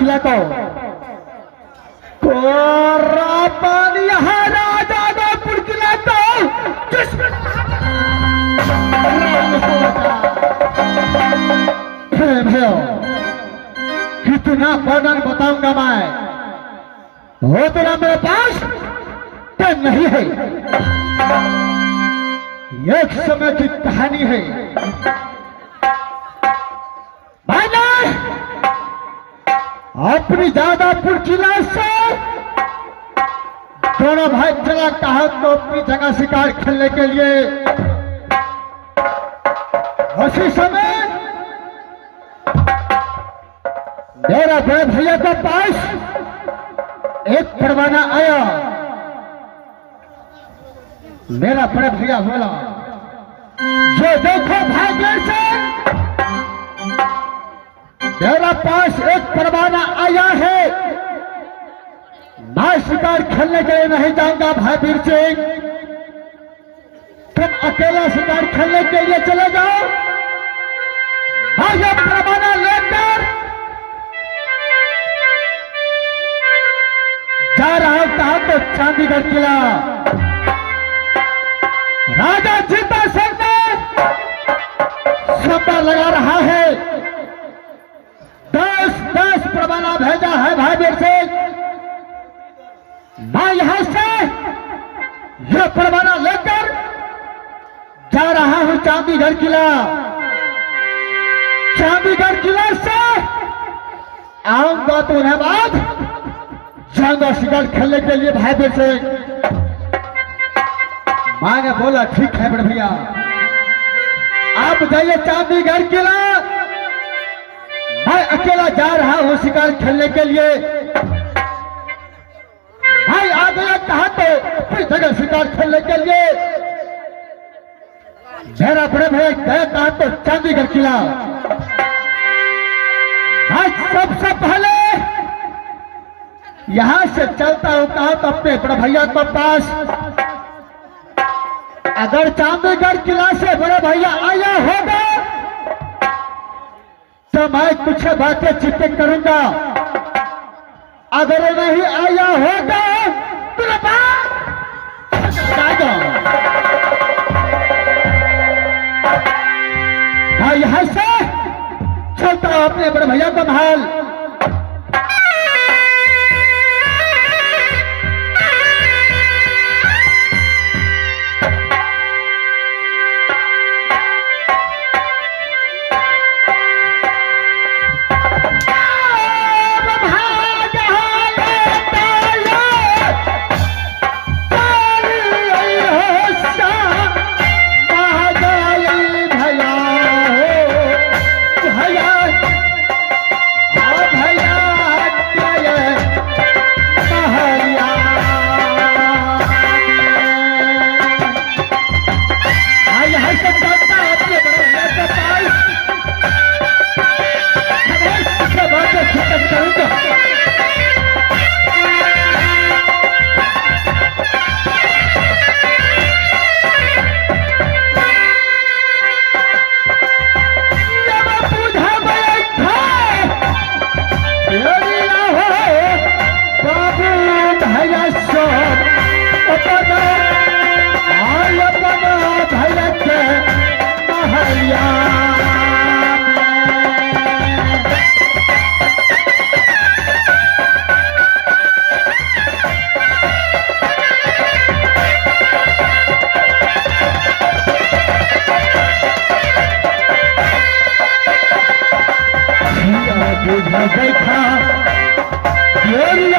किला को राजापुर किला को कितना वर्णन बताऊंगा मैं, हो तेरा मेरे पास टाइम नहीं है। एक समय की कहानी है। मैंने अपनी जादापुर किला से दोनों भाई चला कहा तो अपनी जगह शिकार खेलने के लिए। उसी समय मेरा बड़े भैया के पास एक परवाना आया। मेरा बड़े भैया बोला, जो देखो भाग्य से मेरा पास एक परवाना आया है, मैं शिकार खेलने के लिए नहीं जाऊंगा भाई वीर सिंह, तुम अकेला शिकार खेलने के लिए चले जाओ। मैं ये परवाना लेकर जा रहा हूं। कहा तो चांदीगढ़ किला। राजा जीता सिंह ने सपा लगा रहा है। 10 परवाना भेजा है भाई वीर सिंह। मैं यहां से यह परवाना लेकर जा रहा हूं चांदीगढ़ किला। चांदीगढ़ किला से आऊंगा तो उन्हें बाद जाऊंगा शिकार खेलने के लिए भाई वीर सिंह। मैंने बोला ठीक है बड़े भैया, आप जाइए चांदीगढ़ किला, मैं अकेला जा रहा हूं शिकार खेलने के लिए। भाई आ गया कहा तो अपनी जगह शिकार खेलने के लिए। मेरा बड़े भैया गया कहा तो चांदीगढ़ किला। मैं सबसे पहले यहां से चलता हूं कहा तो अपने बड़े भैया के पास। अगर चांदीगढ़ किला से बड़े भैया आया होगा तो मैं कुछ बातें चिट्ठे करूंगा। अगर नहीं आया होगा तो मैं यहां से चलता हूं अपने बड़े भैया का महल। देखा हो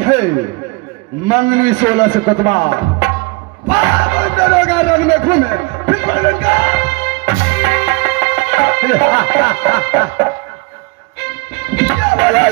आई है मंगनी 16 से कुतबा दरोगा रंग में घूमे फिर का क्या बोला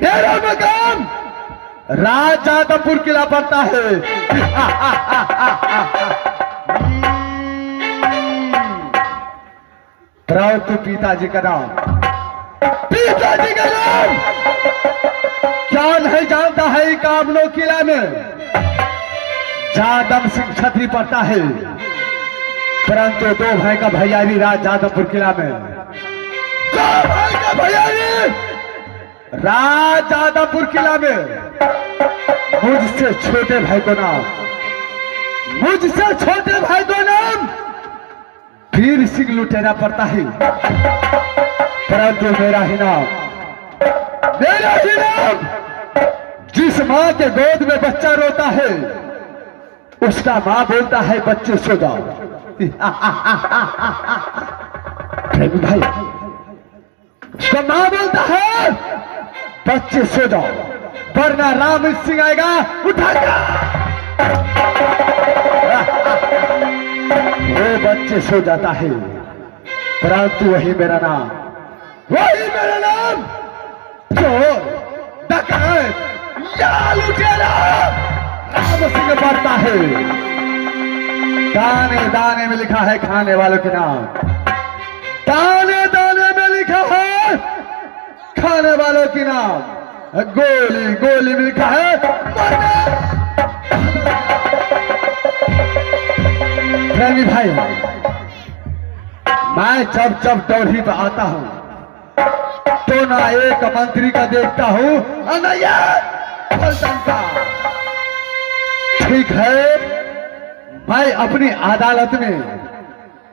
मेरा मकाम राजादापुर किला पड़ता है। तो पिताजी का नाम, पिताजी का नाम क्या नहीं जानता है। कामनो किला में जादव सिंह छतरी पड़ता है, परंतु दो भाई का भैयारी राजादापुर किला में, दो भाई का भैयारी राजादापुर किला में मुझसे छोटे भाई को नाम, मुझसे छोटे भाई को नाम वीर सिंह लुटेरा पड़ता है, परंतु मेरा ही नाम, मेरा ही नाम जिस मां के गोद में बच्चा रोता है उसका मां बोलता है बच्चे सो जाओ। प्रेमी भाई, उसका मां बोलता है बच्चे सो जाओ वरना राम सिंह आएगा उठाएगा। वो बच्चे सो जाता है, परंतु वही मेरा नाम, वही मेरा नाम चोर, डकैत या लुटेरा राम सिंह पड़ता है। दाने दाने में लिखा है खाने वालों के नाम, दाने दाने में लिखा है खाने वालों के नाम, गोली गोली में लिखा है मरना। प्रेमी भाई, मैं जब जब दौड़ी पर आता हूं तो ना एक मंत्री का देखता हूं और ना ये पलटन का। ठीक है, मैं अपनी अदालत में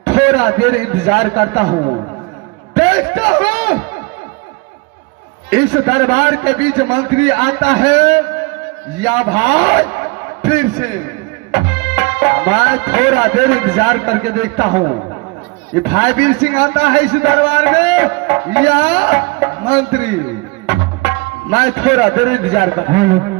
थोड़ा देर इंतजार करता हूं, देखता हूं इस दरबार के बीच मंत्री आता है या भाई फिर से। मैं थोड़ा देर इंतजार करके देखता हूं ये भाई वीर सिंह आता है इस दरबार में या मंत्री। मैं थोड़ा देर इंतजार करता हूं।